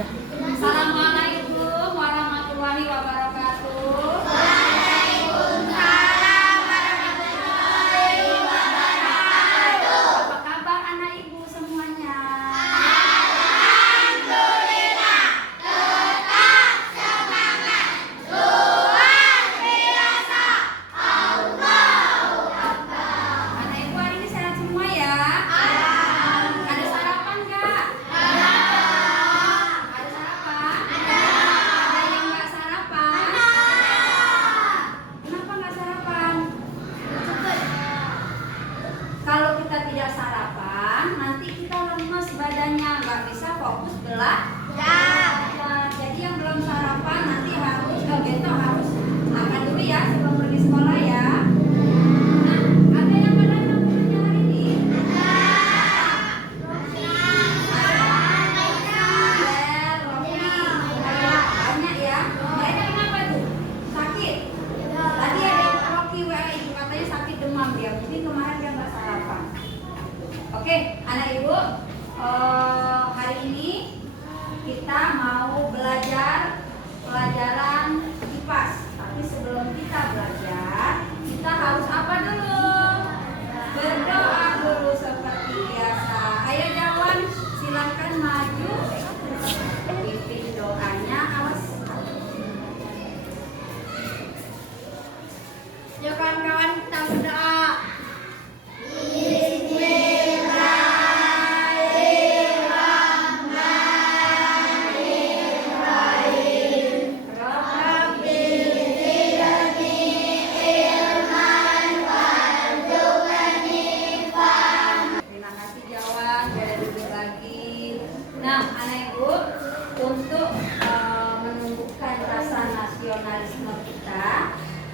Assalamualaikum warahmatullahi wabarakatuh. Apa kabar anak ibu semuanya? Anak ibu hari ini sehat semua ya? Ada sarapan nggak? Ada sarapan? Ada yang nggak sarapan? Kenapa nggak sarapan? Kalau kita tidak sarapan, nanti kita lemes badannya, nggak bisa fokus belajar. Jadi yang belum sarapan nanti harus besok harus makan dulu ya sebelum pergi sekolah ya. Nah, ada yang pernah gurunya hari ini? Banyak ya. Mereka kenapa tuh? Sakit. Tadi ada yang Rocky WA ibu katanya sakit demam dia. Mungkin kemarin dia nggak sarapan. Oke, anak ibu, hari ini kita mau belajar pelajaran IPAS. Tapi sebelum kita belajar, kita harus apa dulu? Berdoa dulu seperti biasa. Ayo Jawan, silakan maju. Pimpin doanya, awas. Yuk kawan-kawan, kita berdoa. Terima kasih Jawan, boleh duduk lagi. Nah, anak ibu, untuk menumbuhkan rasa nasionalisme kita,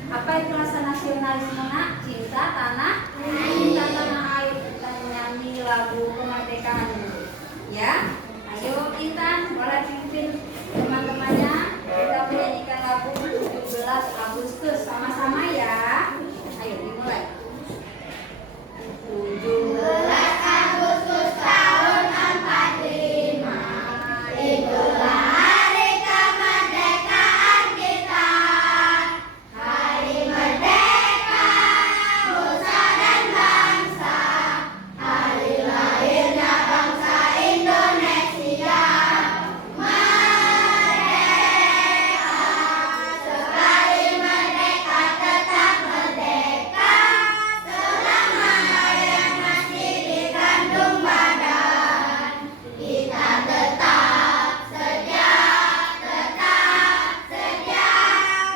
apa itu rasa nasionalisme nak? Cinta tanah air. Kita menyanyi lagu kemerdekaan, ya. Ayo Intan, boleh pimpin teman-temannya. Kita menyanyikan lagu 17 Agustus sama-sama ya. Ayo dimulai. 17 Agustus tahun 45, itulah hari kemerdekaan kita. Hari merdeka nusa dan bangsa, hari lahirnya bangsa Indonesia. Merdeka, sekali merdeka tetap merdeka, selama yang masih dikandung badan. Kita tetap setia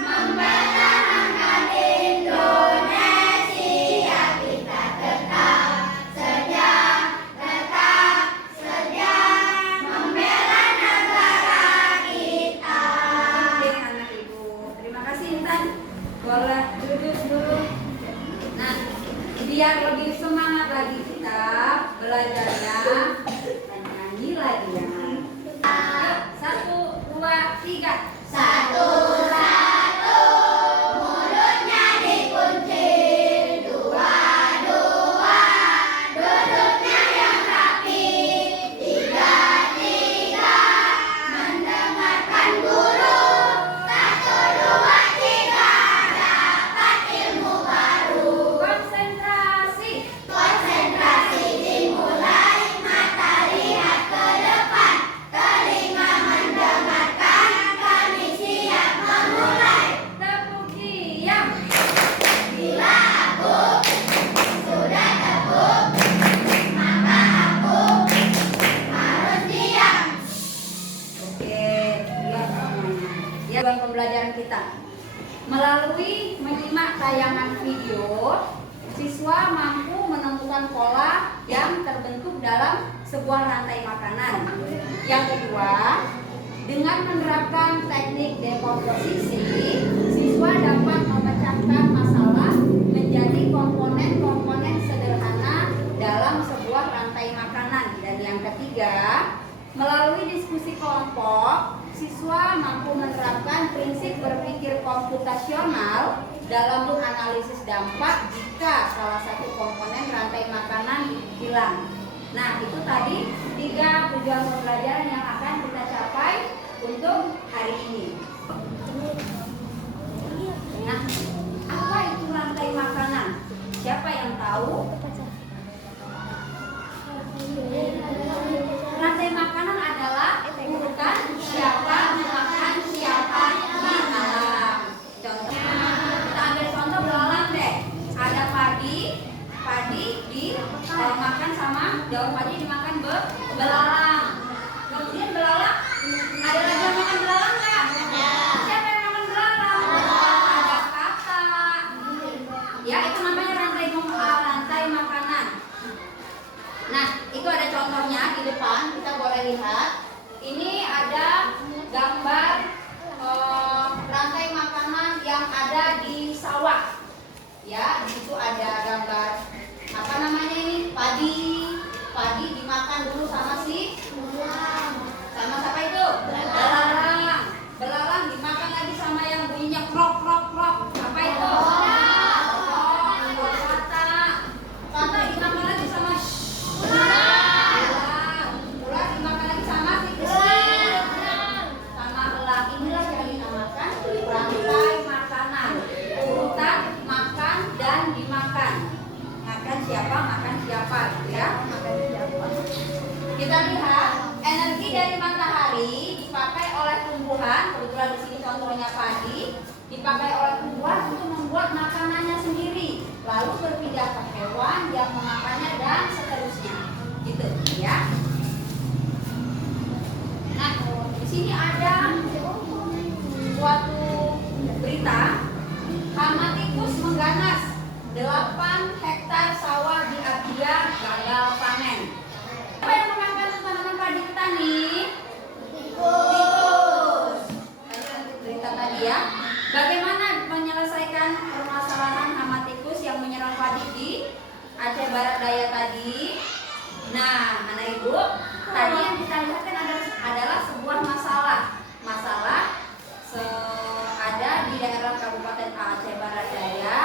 mempertahankan Indonesia. Kita tetap setia membela negara kita. Oke anak ibu, terima kasih Intan. Boleh duduk dulu. Nah, biar lebih semangat lagi kita belajarnya, kita nyanyi lagi ya. Yuk, 1, 2, 3. 1, 1, mulutnya dikunci. 2, 2, duduknya yang rapi. 3, 3, mendengarkan guru. 1, 2, 3, dapat ilmu baru. Konsentrasi. Konsentrasi dimulai, mata lihat ke depan, telinga mendengarkan, kami siap memulai. Tepuk diam. Bila aku sudah tepuk, maka aku harus diam. Oke, lihat semuanya. Ya, bang pembelajaran kita. Melalui menyimak tayangan video, siswa mampu menemukan pola yang terbentuk dalam sebuah rantai makanan. Yang kedua, dengan menerapkan teknik dekomposisi, siswa dapat memecahkan masalah menjadi komponen-komponen sederhana dalam sebuah rantai makanan. Dan yang ketiga, melalui diskusi kelompok, siswa mampu menerapkan prinsip berpikir komputasional dalam menganalisis dampak jika salah satu komponen rantai makanan hilang. Nah, itu tadi 3 tujuan pembelajaran yang akan kita capai kebetulan di sini contohnya padi, dipakai oleh tumbuhan untuk membuat makanannya sendiri, lalu berpindah ke hewan yang memakannya dan seterusnya, gitu ya. Nah, di sini ada suatu berita, hama tikus mengganas 8 hektar sawah di Abia gagal panen. Apa yang memakan tanaman padi petani? Tikus. Berita tadi ya. Bagaimana menyelesaikan permasalahan hama tikus yang menyerang padi di Aceh Barat Daya tadi? Nah, anak ibu, tadi yang kita lihat kan adalah sebuah masalah ada di daerah Kabupaten Aceh Barat Daya,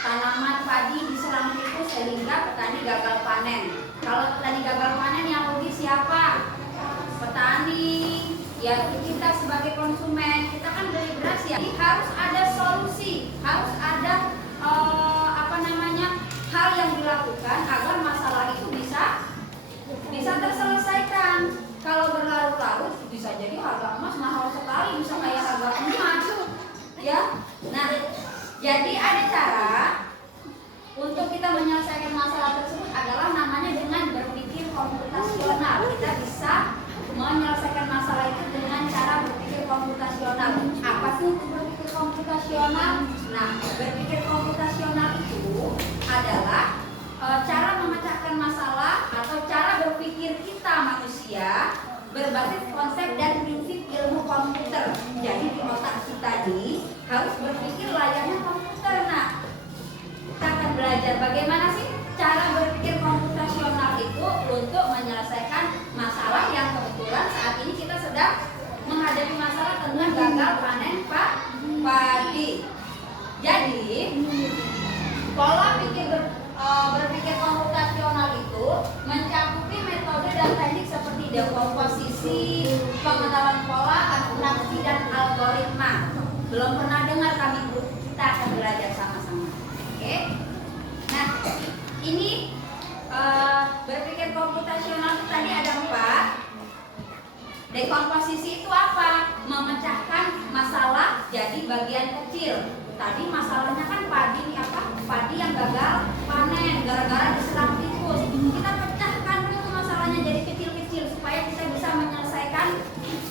tanaman padi diserang tikus sehingga petani gagal panen. Kalau petani gagal panen yang rugi siapa? Petani. Ya, kita sebagai konsumen, kita kan beli beras ya. Jadi harus ada solusi, harus ada hal yang dilakukan agar masalah itu bisa terselesaikan. Kalau berlarut-larut bisa jadi harga emas mahal sekali, bisa kayak harga emas, ya. Nah, jadi ada cara untuk kita menyelesaikan masalah tersebut adalah namanya dengan berpikir komputasional. Kita bisa menyelesaikan masalah itu dengan cara berpikir komputasional. Apa sih itu berpikir komputasional? Nah, berpikir komputasional itu adalah cara memecahkan masalah atau cara berpikir kita manusia berbasis konsep dan prinsip ilmu komputer. Jadi di otak kita ini harus berpikir layaknya komputer. Nah, kita akan belajar bagaimana sih cara berpikir komputasional itu untuk menyelesaikan masalah yang kebetulan saat ini kita sedang menghadapi masalah tentang gagal panen padi. Jadi pola berpikir komputasional itu mencakupi metode dan teknik seperti dekomposisi, pengenalan pola, abstraksi, dan algoritma. Belum pernah dengar kami Bu? Kita akan belajar sama-sama. Oke? Nah, ini berpikir komputasional itu tadi ada 4. Dekomposisi itu apa? Memecahkan masalah jadi bagian kecil. Tadi masalahnya kan padi nih apa? Padi yang gagal panen gara-gara diserang tikus. Kita pecahkan dulu masalahnya jadi kecil-kecil supaya kita bisa menyelesaikan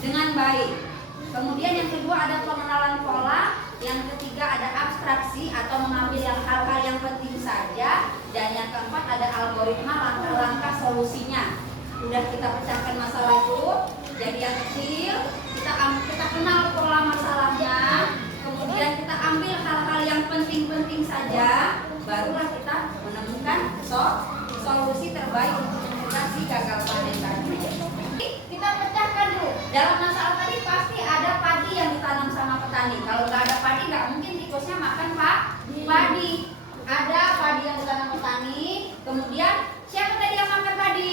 dengan baik. Kemudian yang kedua ada pengenalan pola, yang ketiga ada abstraksi atau mengambil hal-hal yang penting saja, dan yang keempat ada algoritma, langkah-langkah solusinya. Udah kita pecahkan masalah itu jadi yang kecil, kita kenal pola masalahnya. Kemudian kita ambil hal-hal yang penting-penting saja, barulah kita menemukan solusi terbaik untuk mencegah si gagal panen tadi. Kita pecahkan dulu. Dalam masalah tadi pasti ada padi yang ditanam sama petani. Kalau nggak ada padi, nggak mungkin tikusnya makan padi. Ada padi yang ditanam petani. Kemudian siapa tadi yang makan padi?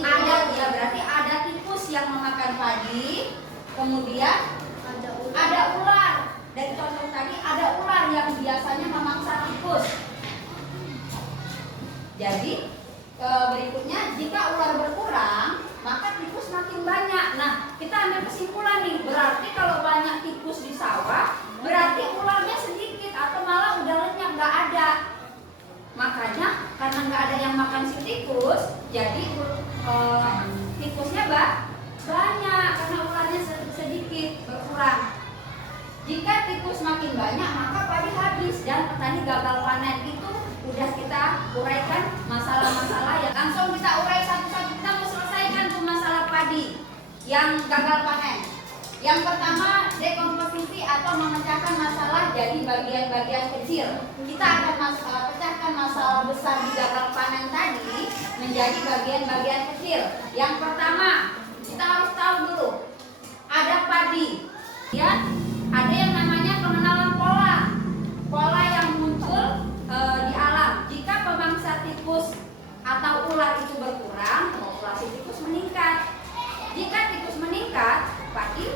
Ada, ya berarti ada tikus yang memakan padi. Kemudian ada ular. Dari contoh tadi ada ular yang biasanya memangsa tikus. Jadi berikutnya jika ular berkurang maka tikus makin banyak. Nah, kita ambil kesimpulan nih, berarti kalau banyak tikus di sawah berarti ularnya sedikit atau malah udah lenyap, nggak ada. Makanya karena nggak ada yang makan si tikus, jadi tikusnya banyak karena ularnya sedikit berkurang. Jika tikus makin banyak maka padi habis dan petani gagal panen. Itu udah kita uraikan masalah-masalah ya. Langsung kita urai satu-satu. Kita mau selesaikan tuh masalah padi yang gagal panen. Yang pertama dekomposisi atau memecahkan masalah jadi bagian-bagian kecil. Kita akan pecahkan masalah besar di gagal panen tadi menjadi bagian-bagian kecil. Yang pertama kita harus tahu dulu ada padi ya. Ada yang namanya pengenalan pola yang muncul di alam. Jika pemangsa tikus atau ular itu berkurang, populasi tikus meningkat. Jika tikus meningkat, padi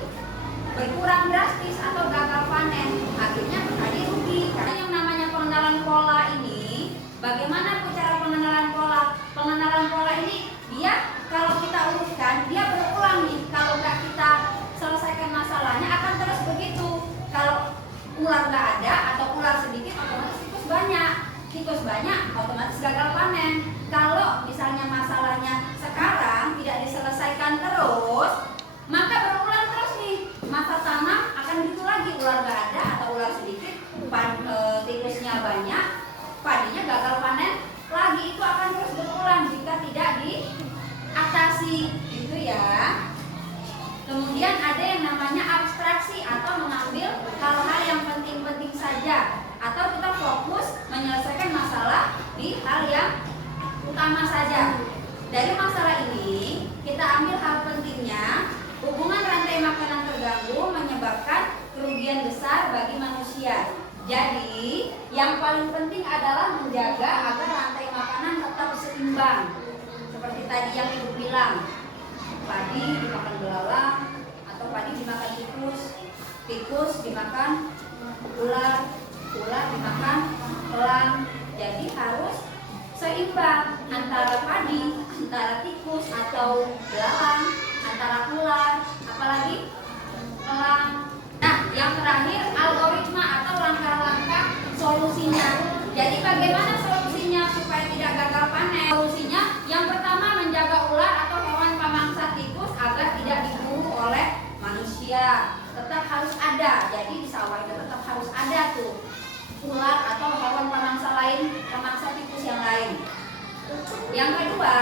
berkurang drastis atau gagal panen. Akhirnya petani rugi. Karena yang namanya pengenalan pola ini, bagaimana cara pengenalan pola? Pengenalan pola ini dia kalau kita uruskan, dia berulang nih. Kalau nggak kita selesaikan masalahnya akan terus ular sedikit, tikusnya banyak, padinya gagal panen lagi. Itu akan terus berulang jika tidak diatasi, gitu ya. Kemudian ada yang namanya abstraksi atau mengambil hal-hal yang penting-penting saja, atau kita fokus menyelesaikan masalah di hal yang utama saja. Dari masalah ini kita ambil hal pentingnya. Hubungan rantai makanan terganggu menyebabkan kerugian besar bagi manusia. Jadi yang paling penting adalah menjaga agar rantai makanan tetap seimbang. Seperti tadi yang Ibu bilang, padi dimakan belalang atau padi dimakan tikus, tikus dimakan ular, ular dimakan elang. Jadi harus seimbang antara padi, antara tikus atau belalang, antara ular, apalagi elang. Nah, yang terakhir algoritma atau langkah-langkah solusinya. Jadi bagaimana solusinya supaya tidak gagal panen? Solusinya yang pertama menjaga ular atau hewan pemangsa tikus agar tidak diburu oleh manusia. Tetap harus ada. Jadi di sawah itu tetap harus ada tuh ular atau hewan pemangsa lain, pemangsa tikus yang lain. Yang kedua,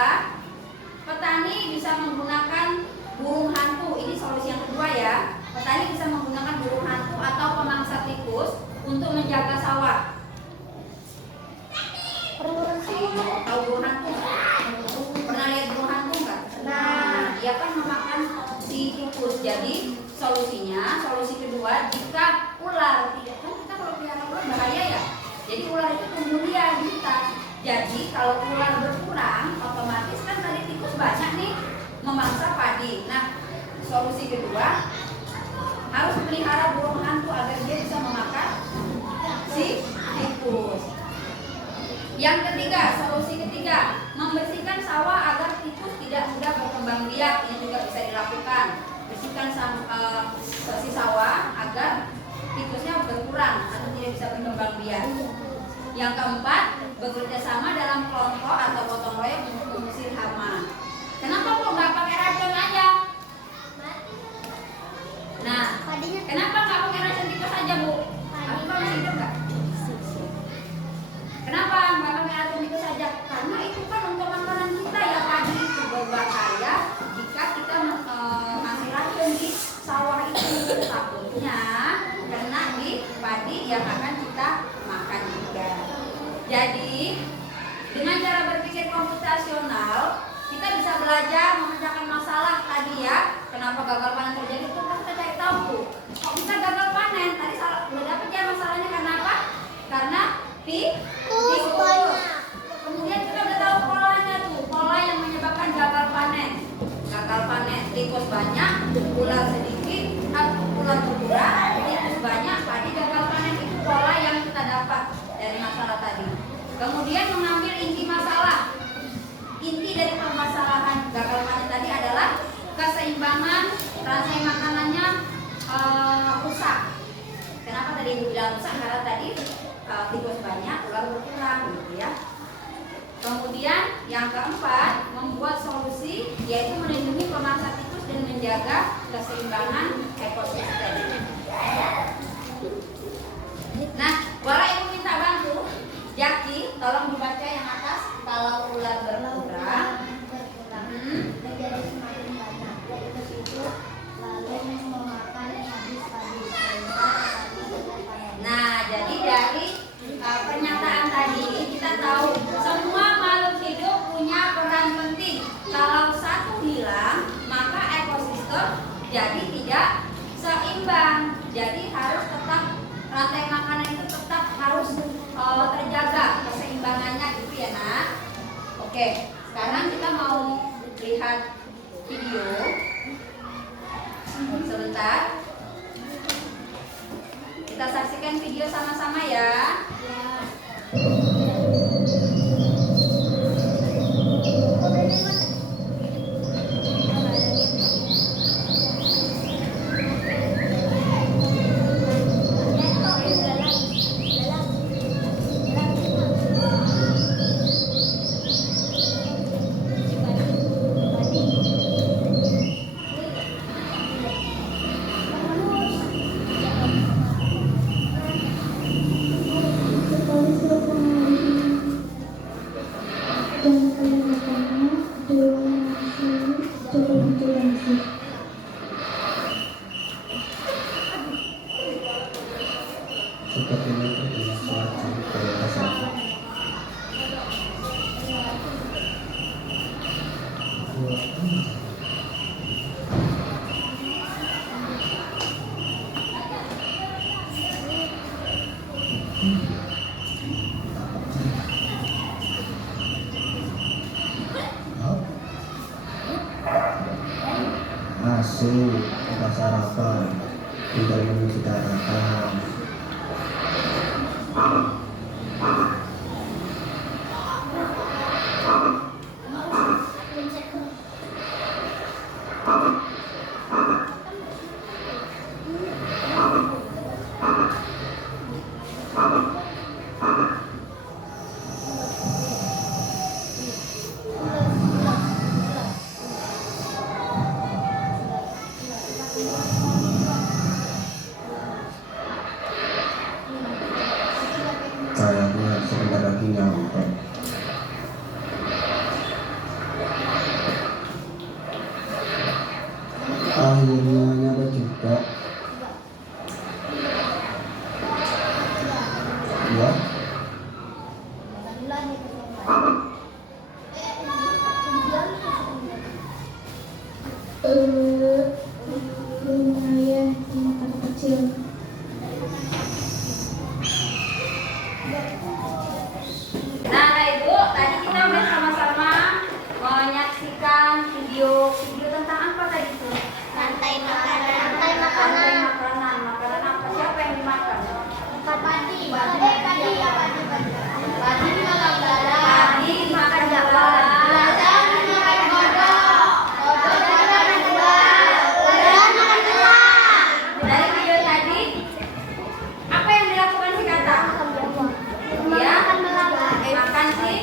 petani bisa menggunakan burung hantu. Ini solusi yang kedua ya. Petani bisa menggunakan burung hantu atau pemangsa tikus untuk menjaga sawah. Tahu burung hantu? Pernah lihat burung hantu nggak? Nah, dia kan memakan si tikus. Jadi solusi kedua, jika ular tidak, kan kita kalau pelihara ular bahaya ya. Jadi ular itu tumbuh liar di hutan. Jadi kalau ular berkurang, otomatis kan tadi tikus banyak nih memangsa padi. Nah, solusi kedua harus pelihara burung hantu agar dia bisa memakan si tikus. Yang ketiga, solusi ketiga, membersihkan sawah agar tikus tidak mudah berkembang biak. Ini juga bisa dilakukan. Bersihkan si sawah agar tikusnya berkurang atau tidak bisa berkembang biak. Yang keempat, bekerja sama dalam kelompok atau gotong royong untuk mengusir hama. Kenapa kok nggak pakai racun aja? Nah, kenapa nggak pakai racun tikus aja, Bu? Aku masih hidup nggak? Kenapa nggak pakai racun tikus saja? Karena itu kan untuk makanan kita ya, padi itu berbahaya jika kita ngasih racun di sawah itu. Takutnya kena di padi yang akan kita makan juga. Jadi dengan cara berpikir komputasional kita bisa belajar memecahkan masalah tadi ya. Kenapa gagal panen terjadi itu kan kita cari tahu. Kok bisa gagal panen? Tadi udah dapet ya masalahnya karena apa? Karena tikus. Kemudian kita udah tahu polanya tuh, pola yang menyebabkan gagal panen. Gagal panen, tikus banyak, ular sedikit, ular berkurang, tikus banyak, padi gagal panen. Itu pola yang kita dapat dari masalah tadi. Kemudian mengambil inti masalah. Inti dari permasalahan gagal panen tadi adalah keseimbangan rantai makanannya rusak. Kenapa tadi Ibu bilang rusak? Karena tadi tikus banyak, ular berkurang, gitu ya. Kemudian yang keempat, membuat solusi yaitu melindungi pemangsa tikus dan menjaga keseimbangan ekosistem. Nah, boleh Ibu minta bantu? Jaki, tolong dibaca yang atas. Kalau ular berkurang, menjadi semakin banyak, tikus itu lalu memakan habis padi. Nah, jadi dari pernyataan tadi kita tahu semua makhluk hidup punya peran penting. Kalau satu hilang, maka ekosistem jadi tidak seimbang. Jadi harus tetap rantai makanan itu tetap harus terjaga keseimbangannya gitu ya, Nak. Oke, sekarang kita mau lihat video sebentar. Kita saksikan video sama-sama ya. Sepertinya terdengar suara jari dari atas sana. Masuk, kita sarapan. Tinggal menuju daratan. Kayaknya sebentar lagi nyampe. Akhirnya nyampe juga. Ya, lumayan makan kecil. Nah, Ibu, tadi kita udah sama-sama menyaksikan video tentang apa tadi tuh? Rantai makanan. Rantai makanan. Makanan apa? Siapa yang dimakan? Padi. Padi dimakan belalang. Padi dimakan belalang. Belalang dimakan kodok. Kodok dimakan buah. Buah makan telur. Dari video tadi, apa yang dilakukan si kata? Ya, makan si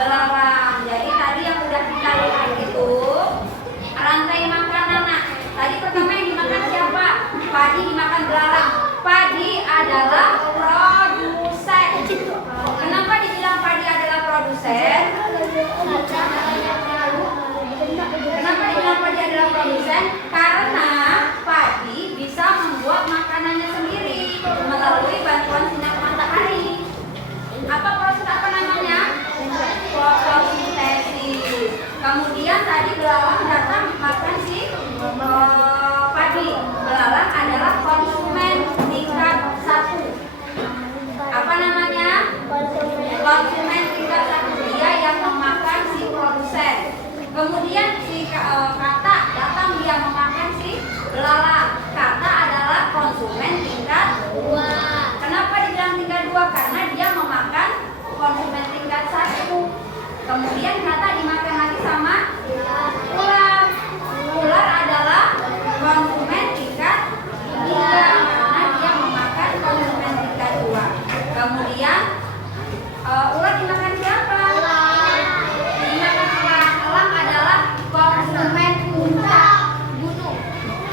belalang. Jadi tadi yang udah kita lihat itu rantai makanan. Nah, tadi pertama yang dimakan siapa? Padi dimakan belalang. Padi adalah produsen. Kenapa dibilang padi adalah produsen? Kenapa dibilang padi adalah produsen? Karena padi bisa membuat makanannya sendiri melalui bantuan sinar matahari. Proses apa namanya? Fotosintesis. Kemudian tadi belalang datang makan si padi. Belalang adalah konsumen tingkat 1. Apa namanya? Konsumen tingkat 1. Dia yang memakan si produsen. Kemudian si kata datang dia memakan si belalang. Kata adalah konsumen tingkat 2. Kenapa dibilang tingkat 2? Karena dia memakan konsumen tingkat 1. Kemudian kata dimakan lagi sama ular. Ular adalah konsumen tingkat 3 karena dia memakan konsumen tingkat 2. Kemudian ular dimakan siapa? Dimakan elang. Elang adalah konsumen puncak gunung.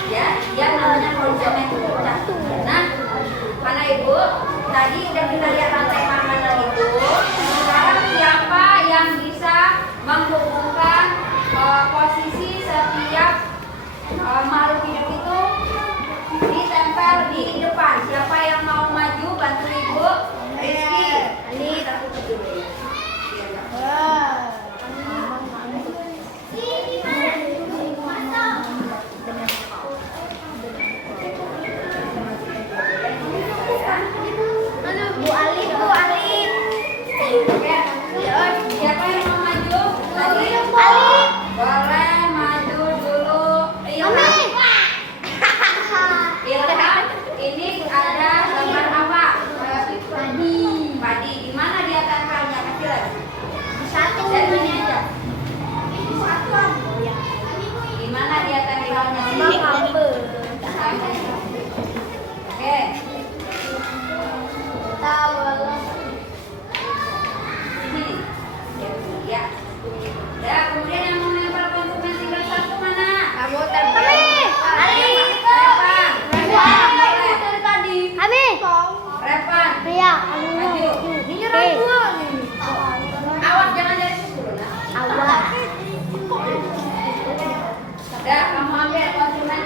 Ya, dia namanya konsumen puncak. Nah, karena Ibu tadi udah kita lihat rantai makanan itu. Sekarang siapa yang bisa menghubungkan posisi setiap makhluk hidup itu ditempel di depan? Siapa yang mau maju bantu Ibu? Rizky. Ini tertutup dulu ya. Bu Alif. Oke. Siapa yang mau maju? Tadi Alif. boleh maju dulu. Ilham. Ilham, ini ada gambar apa? Padi. Di mana dia tempelnya? Kecil lagi. Satu. Dan ini aja. Di mana dia tempelnya? Oke. Sini. Ya. Ya, kemudian yang mau nempel konsumen tingkat 1 mana? Kamu tempel. Alif. Repan. Iya. Maju. Awas jangan dari situ nah. Awas. Udah, kamu ambil konsumen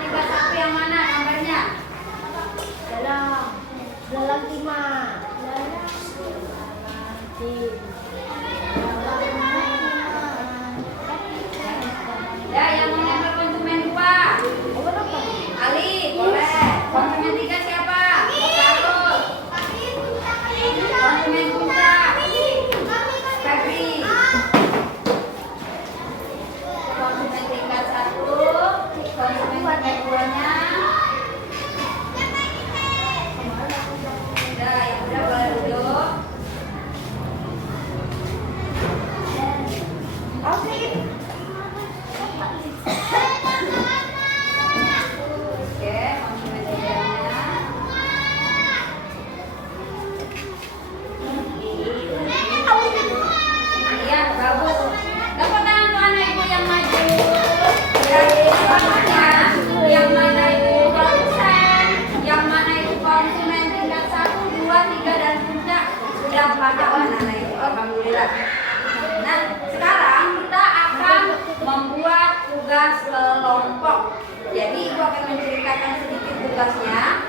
kelompok. Jadi ibu akan menceritakan sedikit tugasnya.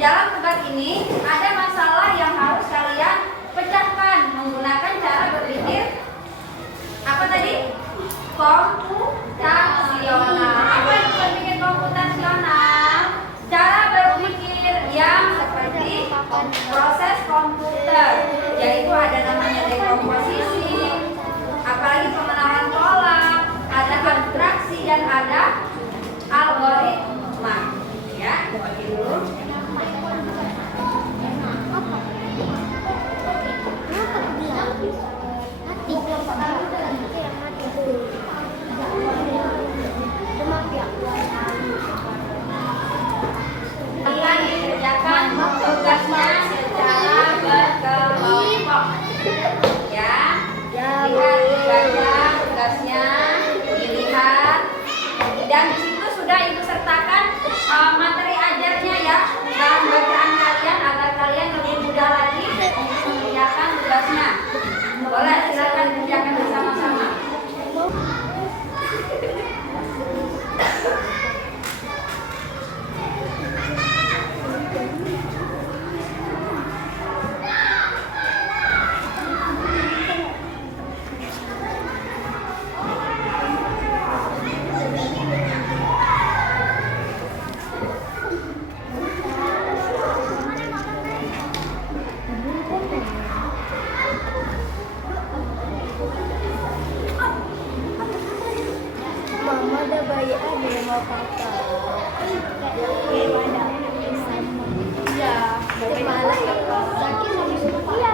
Dalam tugas ini ada masalah yang harus kalian pecahkan menggunakan cara berpikir apa tadi? Komputasional. Apa itu berpikir komputasional? Cara berpikir yang seperti proses komputer, yaitu ada namanya dekomposisi, apalagi pemenahan pola, ada abstraksi dan ada algoritma. Ya, bagi dulu. Akan dikerjakan tugasnya secara berkelompok. Ya, lihat tugasnya, dilihat, dan di situ sudah ibu sertakan materi ajarnya ya, bahan bacaan kalian agar kalian lebih mudah lagi mengerjakan tugasnya. Boleh silakan kerjakan bersama-sama. Mama udah bayi aja sama papa. Iya, gimana sakit iya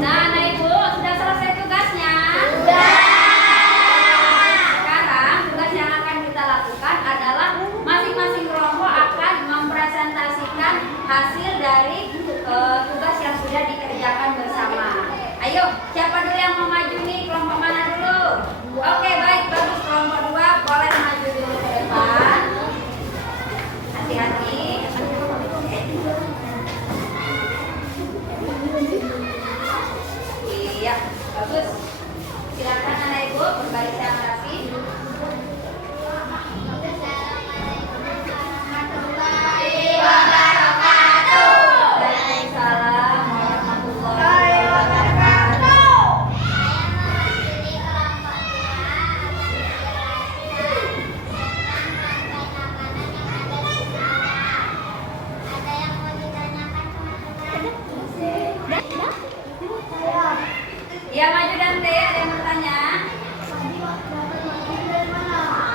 Nah, anak ibu sudah selesai tugasnya. Sekarang tugas yang akan kita lakukan adalah masing-masing kelompok akan mempresentasikan hasil dari tugas yang sudah dikerjakan bersama. Ayo, siapa dulu yang mau maju nih? Kelompok mana dulu? Oke, baik, bagus. Kelompok 2 boleh maju dulu ke depan. Hati-hati. Iya, bagus. Silakan anak ibu berbarisan rapi. Waalaikumsalam warahmatullahi wabarakatuh. Ya, maju Dante, ada yang bertanya?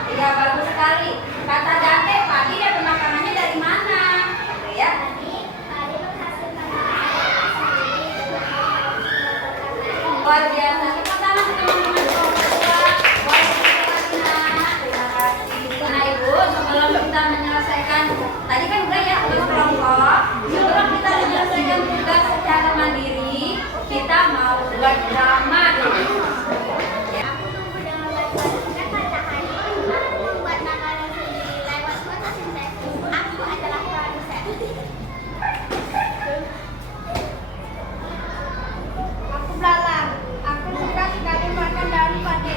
Iya, bagus sekali. Kata Dante, pagi dapat makanannya dari mana? Gitu ya. Luar biasa. Tepuk tangan untuk teman-teman kelompok 2. Boleh kita lagi, Nak. Terima kasih. Nah, Ibu, sebelum kita menyelesaikan, tadi kan udah ya tugas kelompok. Sebelum kita menyelesaikan tugas secara mandiri, kita mau buat drama dulu. Ya. Aku belalang. Aku suka sekali makan daun padi.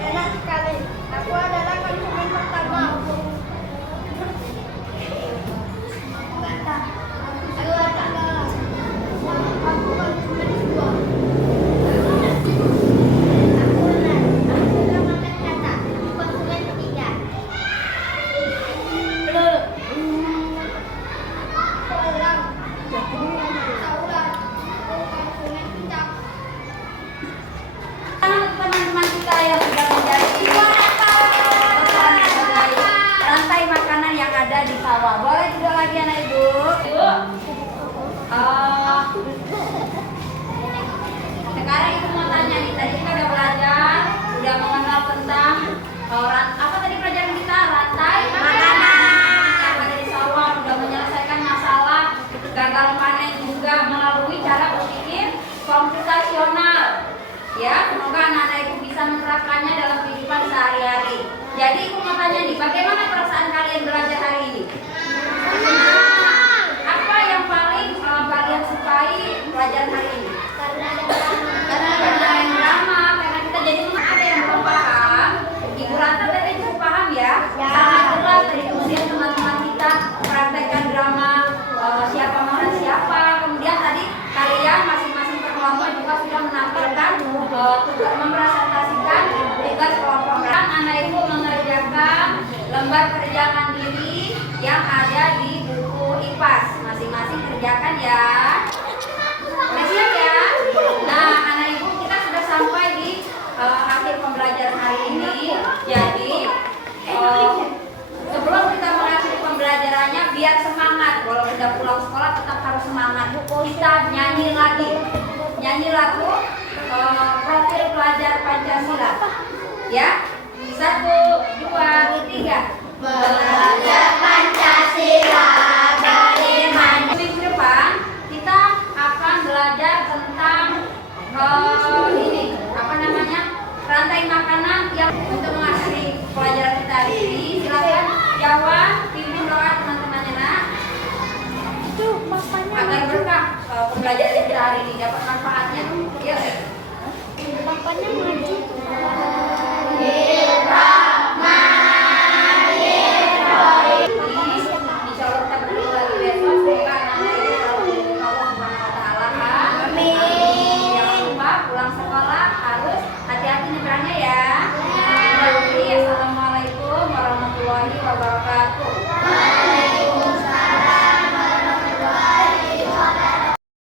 Enak sekali. Aku adalah konsumen pertama. Aku adalah konsumen kedua. Aku sudah makan kata. Konsumen ketiga. Belalang. Saulan. Konsumen puncak. Teman-teman kita yang sudah menjadi sebagai rantai makanan yang ada di sawah. Boleh duduk lagi anak ibu. Ibu. Sekarang ibu mau tanya nih, tadi kita udah belajar, udah mengenal tentang apa tadi pelajaran kita? Rantai makanan yang ada di sawah, udah menyelesaikan masalah gagal panen juga melalui cara berpikir komputasional. Ya, semoga anak-anak ibu bisa menerapkannya dalam kehidupan sehari-hari. Jadi ibu mau tanya nih, bagaimana perasaan kalian belajar hari ini? Apa kita nyanyi lagi. Nyanyi lagu profil pelajar Pancasila. Ya. 1, 2, 3. Belajar Pancasila bagaimana? Minggu depan kita akan belajar tentang ini apa namanya, rantai makanan yang untuk mengakhiri pelajaran kita hari ini. Silakan jawab, pimpin doa teman-temannya nak. Itu papanya Agar berkah pembelajaran kita hari ini dapat manfaatnya. Yuk. papanya maju.